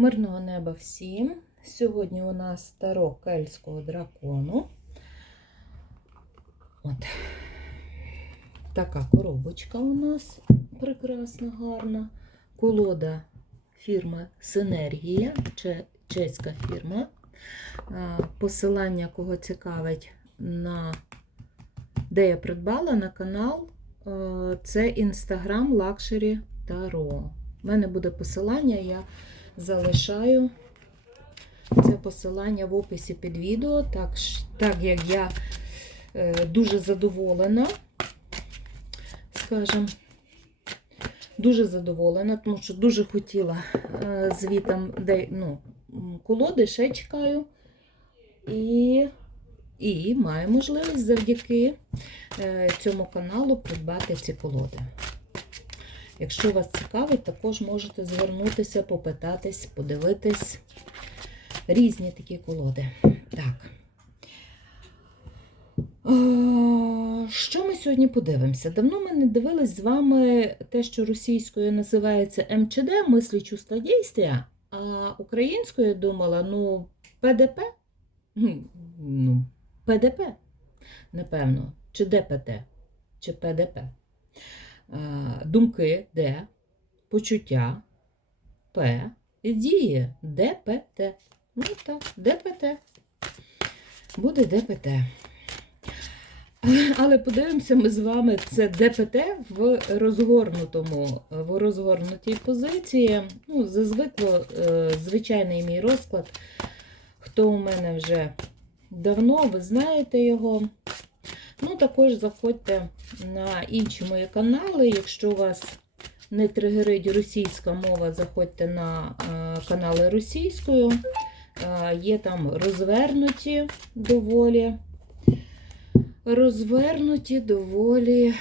Мирного неба всім. Сьогодні у нас таро кельтського дракону. От. Така коробочка у нас прекрасна, гарна. Колода фірми Синергія, чеська фірма. Посилання, кого цікавить, на де я придбала на канал. е, Це Instagram Luxury Tarot. У мене буде посилання, я залишаю це посилання в описі під відео, так, так як я е, дуже задоволена, скажімо, дуже задоволена, тому що дуже хотіла е, звітом де, ну, колоди, ще чекаю. І, і маю можливість завдяки е, цьому каналу придбати ці колоди. Якщо вас цікавить, також можете звернутися, попитатись, подивитись різні такі колоди. Так. Е, Що ми сьогодні подивимося? Давно ми не дивились з вами те, що російською називається МЧД, мислі, чувства, дійствия, а українською я думала, ну, ПДП? Ну, ПДП, напевно, чи ДПТ, чи ПДП. Е, Думки Д, почуття П і дії ДПТ. Ну так, ДПТ. Буде ДПТ. Але подивимося ми з вами це ДПТ в розгорнутому, в розгорнутій позиції. Ну, зазвикло е, звичайний мій розклад. Хто у мене вже давно, ви знаєте його. Ну, також заходьте на інші мої канали. Якщо вас не тригерить російська мова, заходьте на е, канали російською. Е, Є там розвернуті доволі. Розвернуті доволі е,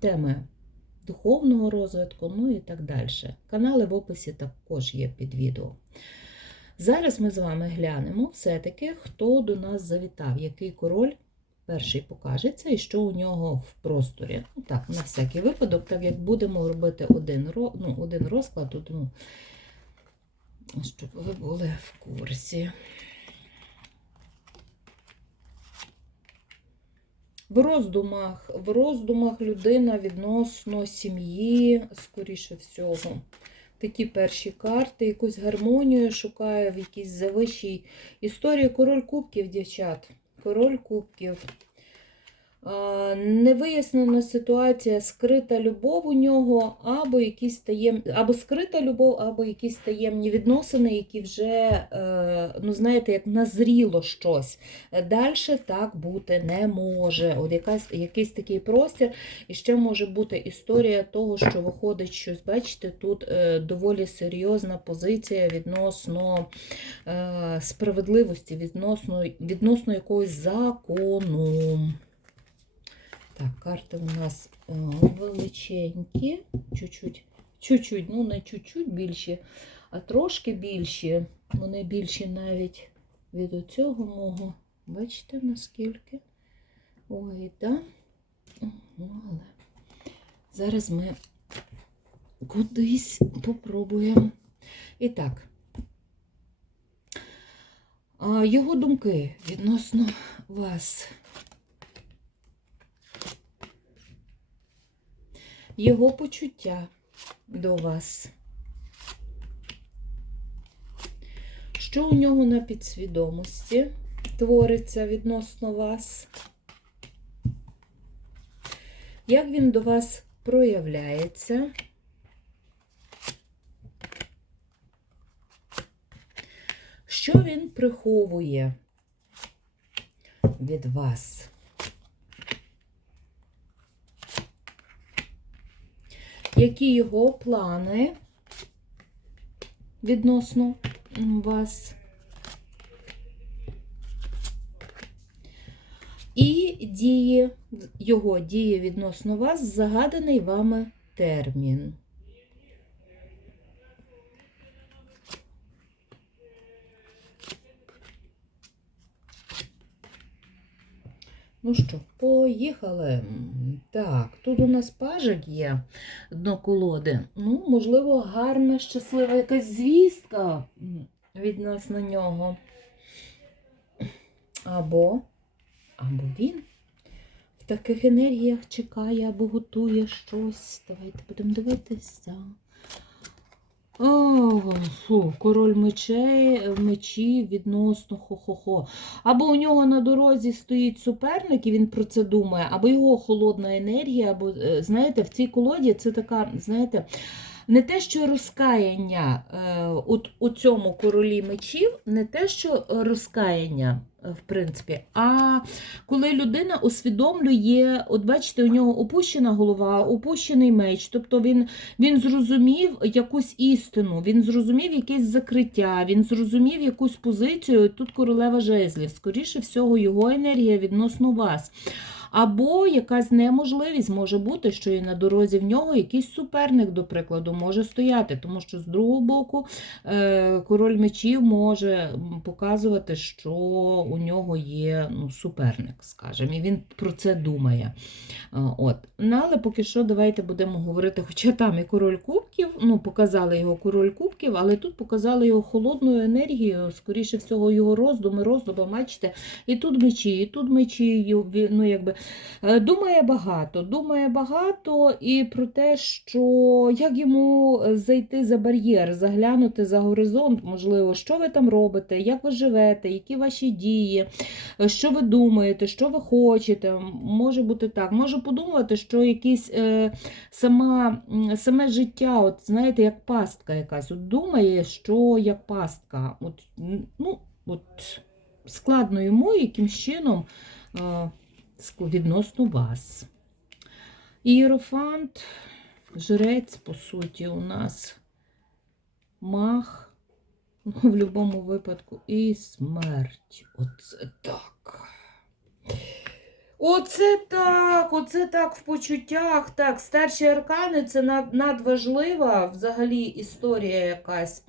теми духовного розвитку, ну і так далі. Канали в описі також є під відео. Зараз ми з вами глянемо все-таки, хто до нас завітав, який король перший покажеться і що у нього в просторі. Ну, так, на всякий випадок, так як будемо робити один, ну, один розклад, то, ну, щоб ви були в курсі. В роздумах, в роздумах людина відносно сім'ї, скоріше всього. Такі перші карти, якусь гармонію шукає в якійсь завищій історії. Король кубків, дівчат. Король кубків. А, Невияснена ситуація, скрита любов у нього, або якісь таєм... або скрита любов, або якісь таємні відносини, які вже, е, ну знаєте, як назріло щось. Далі так бути не може. От якась, якийсь такий простір. І ще може бути історія того, що виходить щось, бачите, тут е, доволі серйозна позиція відносно е, справедливості, відносно, відносно якогось закону. Так, карти у нас е, величенькі, чуть-чуть, чуть-чуть, ну не чуть-чуть більші, а трошки більші. Вони більші навіть від оцього мого. Бачите, наскільки? Ой, так. Ну, але зараз ми кудись попробуємо. І так. Його думки відносно вас. Його почуття до вас. Що у нього на підсвідомості твориться відносно вас? Як він до вас проявляється? Що він приховує від вас? Які його плани відносно вас? І дії, його дії відносно вас загаданий вами термін. Ну що, поїхали. Так, тут у нас пажик є дно колоди. Ну, можливо, гарна, щаслива якась звістка від нас на нього. Або, або він в таких енергіях чекає або готує щось. Давайте будемо дивитися. О, фу, король мечей, мечі відносно хо-хо-хо. Або у нього на дорозі стоїть суперник, і він про це думає, або його холодна енергія, або, е, знаєте, в цій колоді це така, знаєте, не те, що розкаяння е, от у цьому королі мечів, не те, що розкаяння, е, в принципі, а коли людина усвідомлює, от бачите, у нього опущена голова, опущений меч, тобто він він зрозумів якусь істину, він зрозумів якесь закриття, він зрозумів якусь позицію. Тут королева жезлів. Скоріше всього, його енергія відносно вас. Або якась неможливість може бути, що і на дорозі в нього якийсь суперник, до прикладу, може стояти, тому що з другого боку е, король мечів може показувати, що у нього є ну, суперник, скажімо, і він про це думає. Е, От. Ну, але поки що давайте будемо говорити, хоча там і король кубків, ну, показали його король кубків, але тут показали його холодною енергією, скоріше всього, його роздуми, роздуми, бачите, і тут мечі, і тут мечі, ну, якби, думає багато, думає багато і про те, що як йому е, зайти за бар'єр, заглянути за горизонт, можливо, що ви там робите, як ви живете, які ваші дії, е, що ви думаєте, що ви хочете. Може бути так. Може подумати, що якісь е, сама, саме життя, от знаєте, як пастка якась. От думає, що як пастка. От, ну, от складно йому якимсь чином е, відносно вас. Ієрофант, жрець, по суті, у нас мах в будь-якому випадку і смерть. Оце так. Оце так, оце так в почуттях. Так, старші аркани це надважлива взагалі історія якась.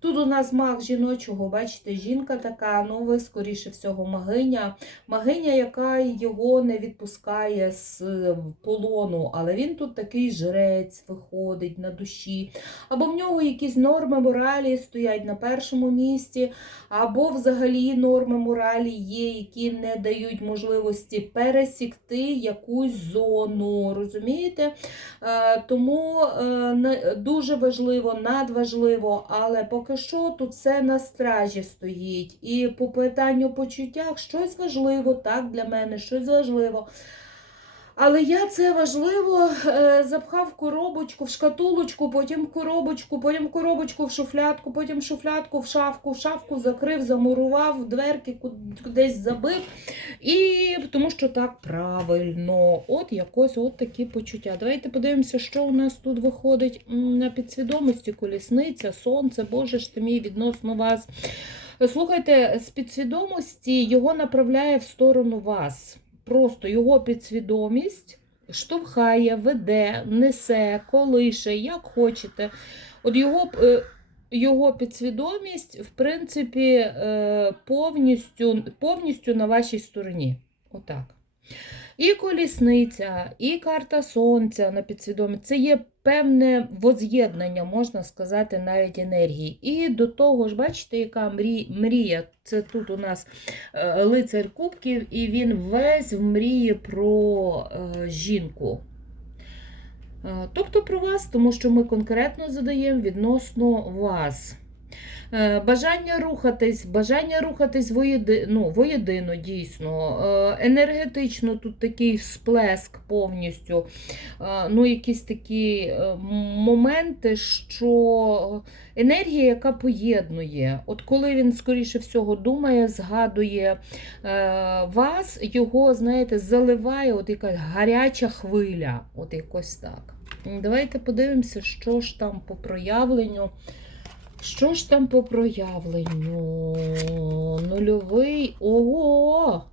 Тут у нас маг жіночого, бачите, жінка така, ну ви, скоріше всього, магиня. Магиня, яка його не відпускає з е, полону, але він тут такий жрець виходить на душі. Або в нього якісь норми моралі стоять на першому місці, або взагалі норми моралі є, які не дають можливості пересікти якусь зону. Розумієте? Е, Тому е, дуже важливо, надважливо, але поки що тут все на стражі стоїть. І по питанню почуттях щось важливо, так, для мене, щось важливо. Але я це важливо е, запхав в коробочку, в шкатулочку, потім в коробочку, потім в коробочку в шуфлядку, потім в шуфлядку, в шафку, в шафку закрив, замурував, дверки куд- кудись забив. І тому що так правильно. От якось от такі почуття. Давайте подивимося, що у нас тут виходить на підсвідомості, колісниця, сонце, Боже ж ти мій відносно вас. Слухайте, з підсвідомості його направляє в сторону вас. Просто його підсвідомість штовхає, веде, несе, колише, як хочете. От його, е, його підсвідомість, в принципі, е, повністю, повністю на вашій стороні. Отак. І колісниця, і карта сонця на підсвідомість. Це є певне воз'єднання, можна сказати, навіть енергії. І до того ж, бачите, яка мрія. Це тут у нас е, лицар кубків, і він весь в мрії про е, жінку. Е, Тобто про вас, тому що ми конкретно задаємо відносно вас. Е, Бажання рухатись, бажання рухатись воєди, ну, воєдино, дійсно. Е, Енергетично тут такий всплеск повністю. Е, Ну, якісь такі моменти, що енергія, яка поєднує. От коли він, скоріше всього, думає, згадує вас, його, знаєте, заливає от якась гаряча хвиля. От якось так. Давайте подивимося, що ж там по проявленню. Що ж там по проявленню? Нульовий. Ого!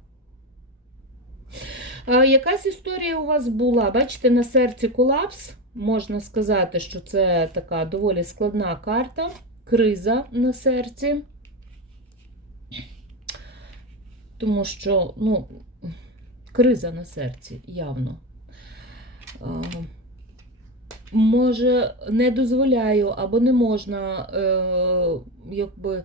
Якась історія у вас була? Бачите, на серці колапс. Можна сказати, що це така доволі складна карта. Криза на серці. Тому що, ну, криза на серці, явно. Може, не дозволяю або не можна, е, якби.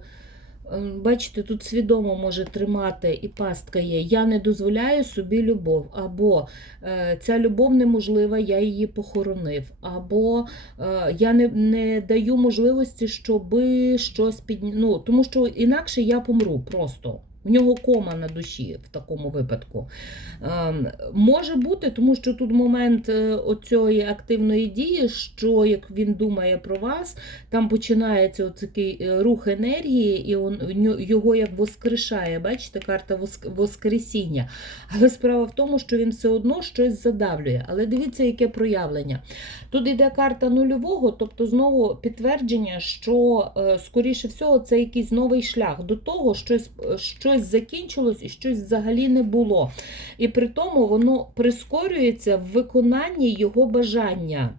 Бачите, тут свідомо може тримати і пастка є. Я не дозволяю собі любов. Або е, ця любов неможлива, я її похоронив. Або е, я не, не даю можливості, щоб щось під... ну, тому що інакше я помру просто. В нього кома на душі в такому випадку. Ем, може бути, тому що тут момент е, оцієї активної дії, що як він думає про вас, там починається оцей е, рух енергії, і он, його як воскрешає. Бачите, карта воск- Воскресіння. Але справа в тому, що він все одно щось задавлює. Але дивіться, яке проявлення. Тут йде карта нульового, тобто знову підтвердження, що, е, скоріше всього, це якийсь новий шлях. До того щось, щось закінчилось і щось взагалі не було. І при тому воно прискорюється в виконанні його бажання.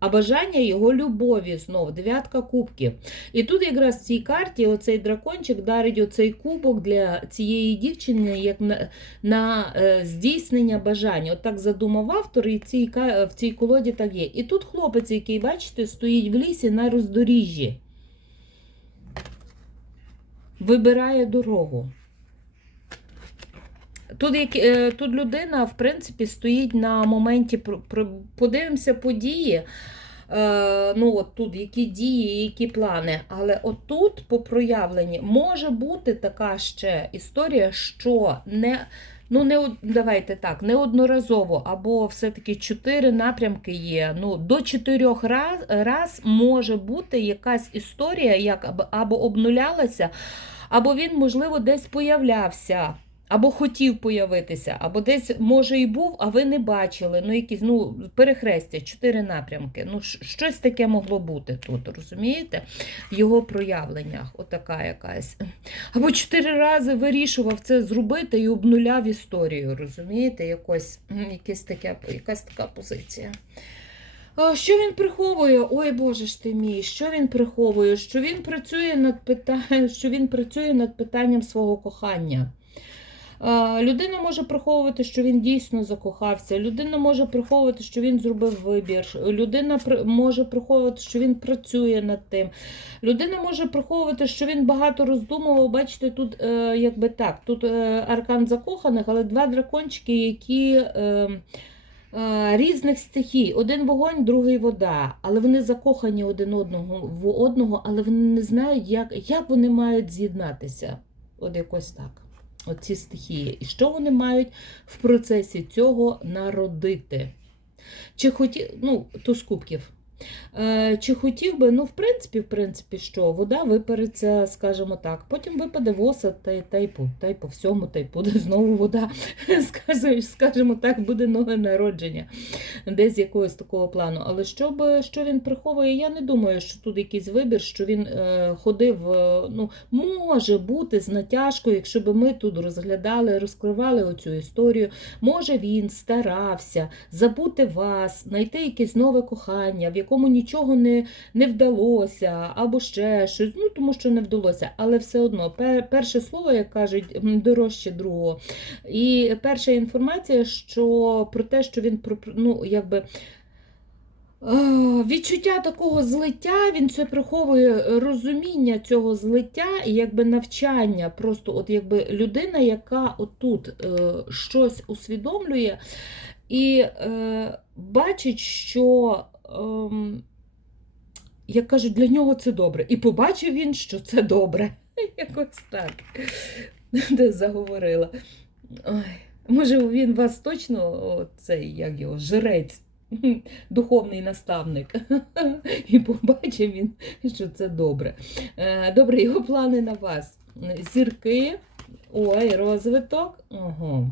А бажання його любові знов, дев'ятка кубків. І тут якраз в цій карті оцей дракончик дарить оцей кубок для цієї дівчини як на, на е, здійснення бажання. От так задумав автор, і цій, в цій колоді так є. І тут хлопець, який, бачите, стоїть в лісі на роздоріжжі. Вибирає дорогу. Тут, як, е, тут людина, в принципі, стоїть на моменті, подивимося події. Е, ну, от тут які дії, які плани. Але отут, по проявленні, може бути така ще історія, що не. Ну, не давайте так, неодноразово, або все-таки чотири напрямки є. Ну, до чотирьох раз, раз може бути якась історія, як або, обнулялася, або він, можливо, десь появлявся. Або хотів появитися, або десь, може, і був, а ви не бачили. Ну, якісь ну, перехрестя, чотири напрямки. Ну, щось таке могло бути тут, розумієте? В його проявленнях, отака якась. Або чотири рази вирішував це зробити і обнуляв історію, розумієте? Якось, якесь таке, якась така позиція. Що він приховує? Ой, Боже ж ти мій, що він приховує? Що він працює над питанням, що він працює над питанням свого кохання. А, Людина може приховувати, що він дійсно закохався. Людина може приховувати, що він зробив вибір. Людина може приховувати, що він працює над тим. Людина може приховувати, що він багато роздумував. Бачите, тут е, якби так, тут е, аркан закоханих, але два дракончики, які. Е, е, Різних стихій. Один вогонь, другий вода. Але вони закохані один одного в одного, але вони не знають, як, як вони мають з'єднатися. От якось так. Оці стихії. І що вони мають в процесі цього народити? Чи хоті... ну, туз кубків. Е, чи хотів би, ну, в принципі, в принципі, що вода випереться, скажімо так, потім випаде воса, та, та, й по, та й по всьому, та й буде знову вода. Скажімо так, буде нове народження десь якогось такого плану. Але що, би, що він приховує, я не думаю, що тут якийсь вибір, що він е, ходив, е, ну, може бути з натяжкою, якщо б ми тут розглядали, розкривали оцю історію. Може він старався забути вас, знайти якесь нове кохання, в якому нічого не, не вдалося, або ще щось, ну тому що не вдалося. Але все одно, пер, перше слово, як кажуть, дорожче другого. І перша інформація, що про те, що він ну, якби. Відчуття такого злиття, він це приховує е, розуміння цього злиття і якби навчання. Просто от якби людина, яка отут е, щось усвідомлює і е, бачить, що, як кажуть, для нього це добре. І побачив він, що це добре. Якось так. Де заговорила. Ой, може, він вас точно, цей, як його, жрець, духовний наставник. І побачив він, що це добре. Е, Добре, його плани на вас. Зірки, ой, розвиток. Ого.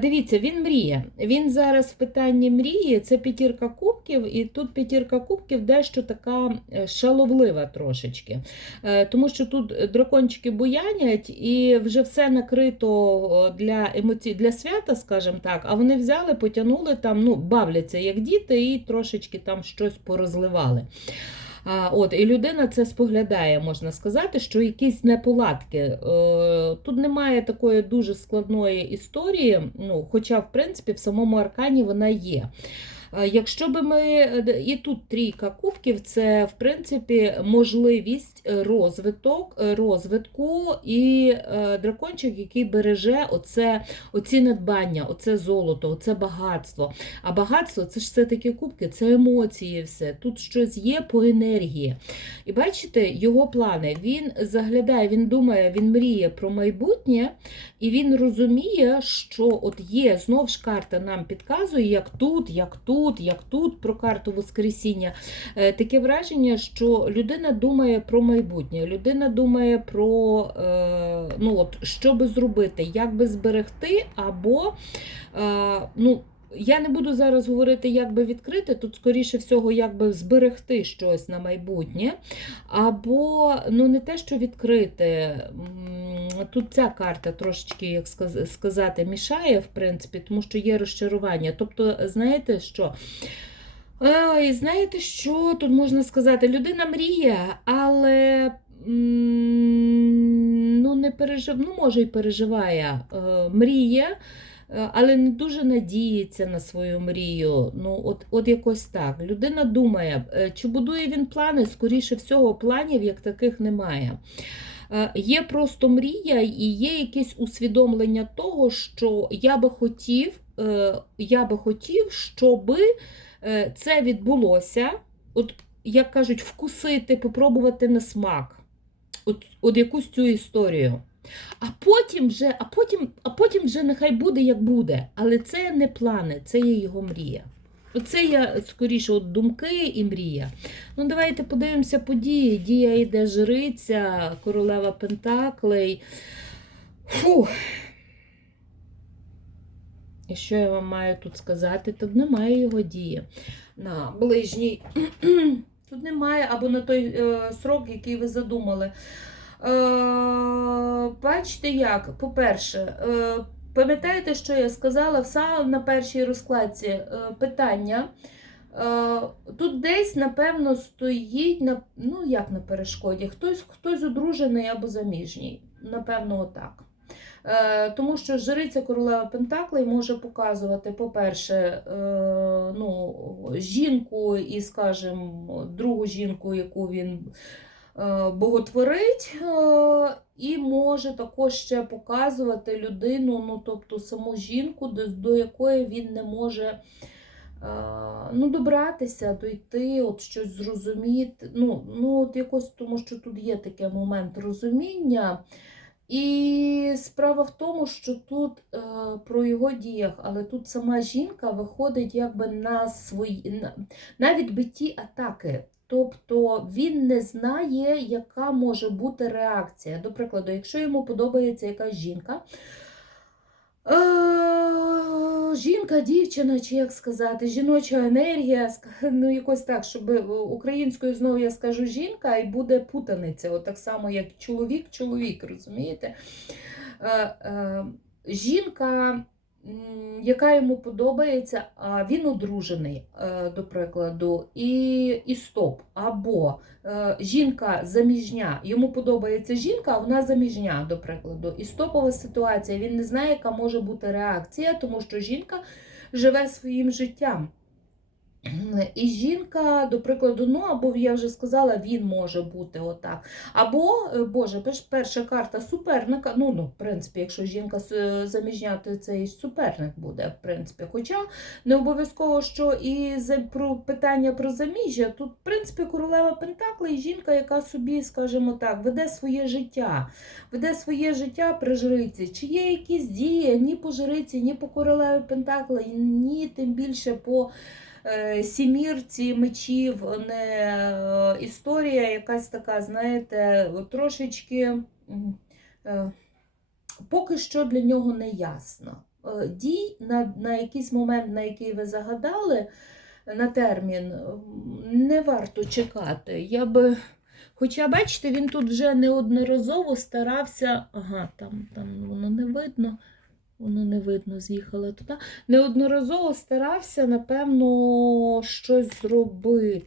Дивіться, він мріє. Він зараз в питанні мрії, це п'ятірка кубків, і тут п'ятірка кубків дещо така е, шаловлива трошечки. Е, Тому що тут дракончики буянять і вже все накрито для емоцій, для свята, скажімо так, а вони взяли, потягнули там, ну, бавляться як діти, і трошечки там щось порозливали. А, от, і людина це споглядає, можна сказати, що якісь неполадки. Е, тут немає такої дуже складної історії, ну, хоча, в принципі, в самому аркані вона є. Е, Якщо би ми е, і тут трійка кубків, це в принципі можливість е, розвиток, розвитку і дракончик, який береже оце, оці надбання, оце золото, оце багатство. А багатство це ж все таки кубки, це емоції, все. Тут щось є по енергії. І бачите, його плани. Він заглядає, він думає, він мріє про майбутнє, і він розуміє, що от є знов ж карта нам підказує, як тут, як тут, як тут про карту Воскресіння. Е, Таке враження, що людина думає про майбутнє, людина думає про е, ну от, що би зробити, як би зберегти, або е, ну. Я не буду зараз говорити, як би відкрити, тут, скоріше всього, як би зберегти щось на майбутнє. Або ну, не те, що відкрити. Тут ця карта трошечки, як сказати, мішає, в принципі, тому що є розчарування. Тобто, знаєте що? Ой, знаєте, що тут можна сказати? Людина мріє, але ну, не пережив... ну, може і переживає, е, мріє, е, але не дуже надіється на свою мрію. Ну, от, от якось так. Людина думає, е, чи будує він плани, скоріше всього, планів як таких немає. Е, Є просто мрія і є якесь усвідомлення того, що я би хотів, е, я би хотів, щоби е, це відбулося, от, як кажуть, вкусити, попробувати на смак. От, от якусь цю історію. А потім вже, а потім, а потім вже нехай буде, як буде. Але це не плани, це є його мрія. Оце я скоріше от думки і мрія. Ну, давайте подивимося події. Дія йде жриця, королева Пентаклей. Фух. І що я вам маю тут сказати? Тут немає його дії на ближній. Тут немає, або на той е, срок, який ви задумали. Е, бачите як? По-перше, е, пам'ятаєте, що я сказала в на першій розкладці е, питання. Е, тут десь, напевно, стоїть, на, ну як на перешкоді, хтось, хтось одружений або заміжній. Напевно, отак. Е, Тому що жриця королева Пентаклей може показувати, по-перше, ну, жінку і, скажімо, другу жінку, яку він боготворить, і може також ще показувати людину, ну, тобто саму жінку, до, до якої він не може е, ну, добратися, дойти, от щось зрозуміти. Ну, ну, от якось, тому що тут є такий момент розуміння. І справа в тому, що тут е, про його діях, але тут сама жінка виходить якби на свої на, на відбитті атаки. Тобто він не знає, яка може бути реакція. До прикладу, якщо йому подобається якась жінка, е, жінка, дівчина, чи як сказати, жіноча енергія, ну якось так, щоб українською знову я скажу жінка, і буде путаниця, так само, як чоловік, чоловік, розумієте? Е, е, жінка, яка йому подобається, а він одружений, е, до прикладу, і, і стоп. Або е, жінка заміжня, йому подобається жінка, а вона заміжня, до прикладу. І стопова ситуація. Він не знає, яка може бути реакція, тому що жінка живе своїм життям. І жінка, до прикладу, ну або я вже сказала, він може бути отак. Або, е, Боже, перша карта суперника. Ну, ну, в принципі, якщо жінка с- заміжня, то це і суперник буде, в принципі. Хоча не обов'язково, що і про питання про заміжжя. Тут, в принципі, королева Пентаклей, жінка, яка собі, скажімо так, веде своє життя, веде своє життя при жриці. Чи є якісь дії ні по жриці, ні по королеві Пентаклей, ні тим більше по е, сімірці мечів, не е, історія якась така, знаєте, трошечки е, поки що для нього не ясно. Дій на, на якийсь момент, на який ви загадали, на термін, не варто чекати. Я би. Хоча, бачите, він тут вже неодноразово старався. Ага, там, там воно не видно. Воно не видно, з'їхала туди. Неодноразово старався, напевно, щось зробити.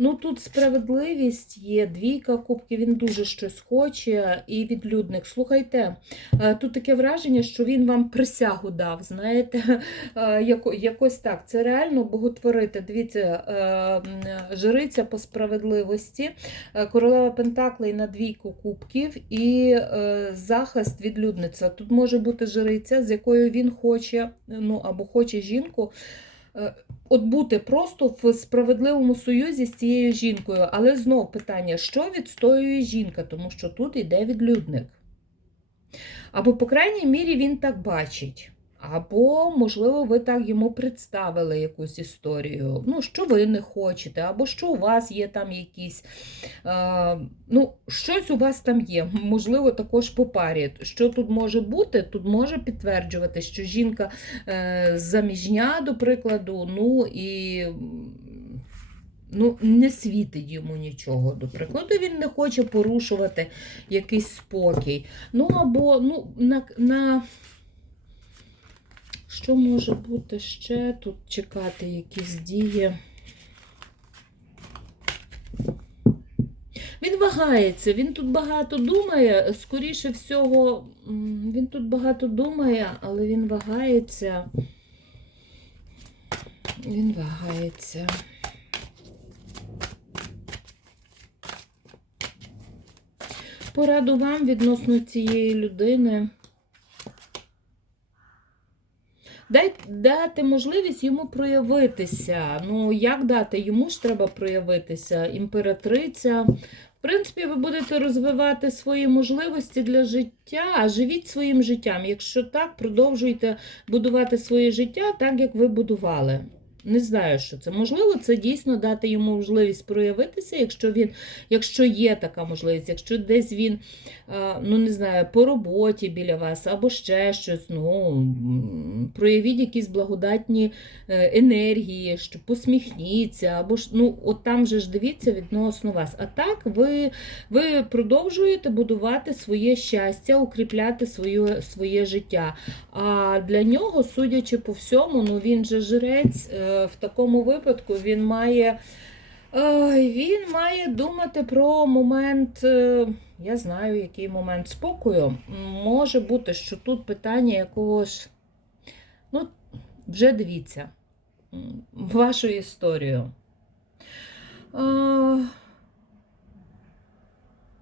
Ну тут справедливість є, двійка кубків, він дуже щось хоче, і відлюдник. Слухайте, е, тут таке враження, що він вам присягу дав, знаєте, е, якось так. Це реально боготворити. Дивіться, е, жриця по справедливості, королева Пентаклей на двійку кубків і захист відлюдництва. Тут може бути жриця, з якою він хоче, ну або хоче жінку. Е, От бути просто в справедливому союзі з цією жінкою. Але знов питання, що відстоює жінка, тому що тут йде відлюдник. Або, по крайній мірі, він так бачить. Або, можливо, ви так йому представили якусь історію, ну, що ви не хочете, або що у вас є там якісь. Е, ну, щось у вас там є, можливо, також по парі. Що тут може бути? Тут може підтверджувати, що жінка е, заміжня, до прикладу, ну і. Ну, не світить йому нічого, до прикладу, він не хоче порушувати якийсь спокій. Ну, або ну, на, на... що може бути ще тут чекати якісь дії? Він вагається, він тут багато думає, скоріше всього, він тут багато думає, але він вагається. Він вагається. Пораду вам відносно цієї людини. Дати можливість йому проявитися. Ну, як дати? Йому ж треба проявитися. Імператриця. В принципі, ви будете розвивати свої можливості для життя, живіть своїм життям. Якщо так, продовжуйте будувати своє життя так, як ви будували. Не знаю, що це. Можливо, це дійсно дати йому можливість проявитися, якщо він, якщо є така можливість, якщо десь він, е, ну не знаю, по роботі біля вас або ще щось, ну проявіть якісь благодатні е, енергії, що посміхніться, або ж ну, от там же ж дивіться відносно вас. А так ви, ви продовжуєте будувати своє щастя, укріпляти своє, своє життя. А для нього, судячи по всьому, ну він же жрець, е, в такому випадку він має. е, Він має думати про момент, е, я знаю, який момент спокою. Може бути, що тут питання якогось, ну, вже дивіться, вашу історію.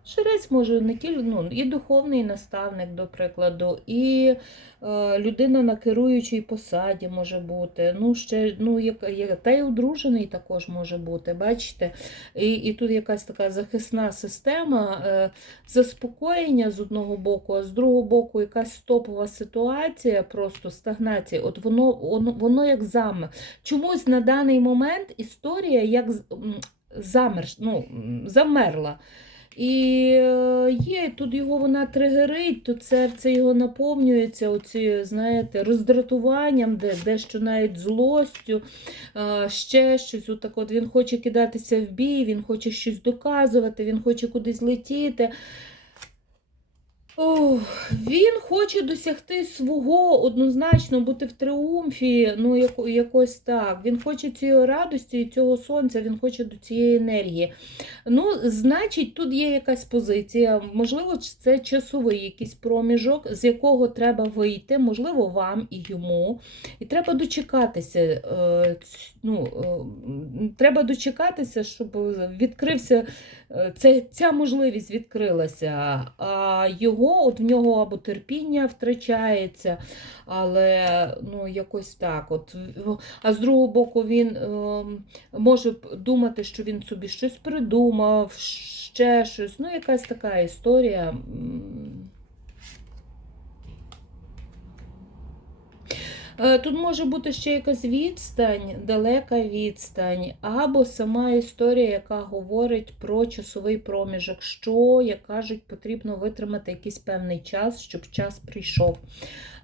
А, Жрець може не тільки ну, і духовний наставник, до прикладу, і е, людина на керуючій посаді може бути. Ну, ще, ну, як, як, та й одружений також може бути. Бачите? І, і тут якась така захисна система, е, заспокоєння з одного боку, а з другого боку, якась стопова ситуація, просто стагнація. От воно, воно, воно як замер. Чомусь на даний момент історія як з- замер, ну, замерла. І е, є, тут його вона тригерить, тут серце його наповнюється оці, знаєте, роздратуванням, де, дещо навіть злостю, е, ще щось. Отак от він хоче кидатися в бій, він хоче щось доказувати, він хоче кудись летіти. Він хоче досягти свого однозначно, бути в тріумфі, ну яко, якось так. Він хоче цієї радості і цього сонця, він хоче до цієї енергії. Ну, значить, тут є якась позиція, можливо, це часовий якийсь проміжок, з якого треба вийти, можливо, вам і йому. І треба дочекатися. е, Ну, е, треба дочекатися, щоб відкрився е, ця можливість відкрилася. А його, от в нього або терпіння втрачається, але ну, якось так. От. А з другого боку, він е, може думати, що він собі щось придумав, ще щось. Ну, якась така історія. м. Е, Тут може бути ще якась відстань, далека відстань, або сама історія, яка говорить про часовий проміжок, що, як кажуть, потрібно витримати якийсь певний час, щоб час прийшов.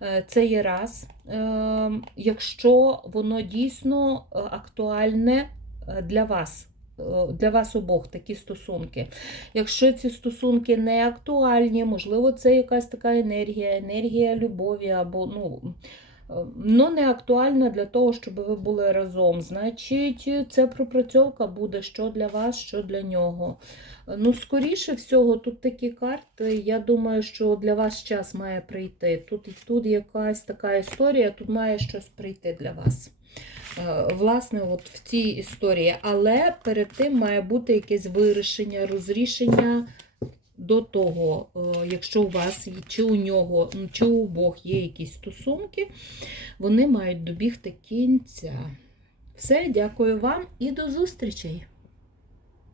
Е, Це є раз. Е, Якщо воно дійсно е, актуальне е, для вас. е, Для вас обох такі стосунки. Якщо ці стосунки не актуальні, можливо, це якась така енергія, енергія любові або ну, Ну, не актуальна для того, щоб ви були разом. Значить, це пропрацьовка буде що для вас, що для нього. Ну, скоріше всього, тут такі карти. Я думаю, що для вас час має прийти. Тут, тут якась така історія, тут має щось прийти для вас. Е, Власне, от в цій історії. Але перед тим має бути якесь вирішення, розрішення до того, е, якщо у вас чи у нього, чи у обох є якісь стосунки, вони мають добігти кінця. Все, дякую вам і до зустрічей!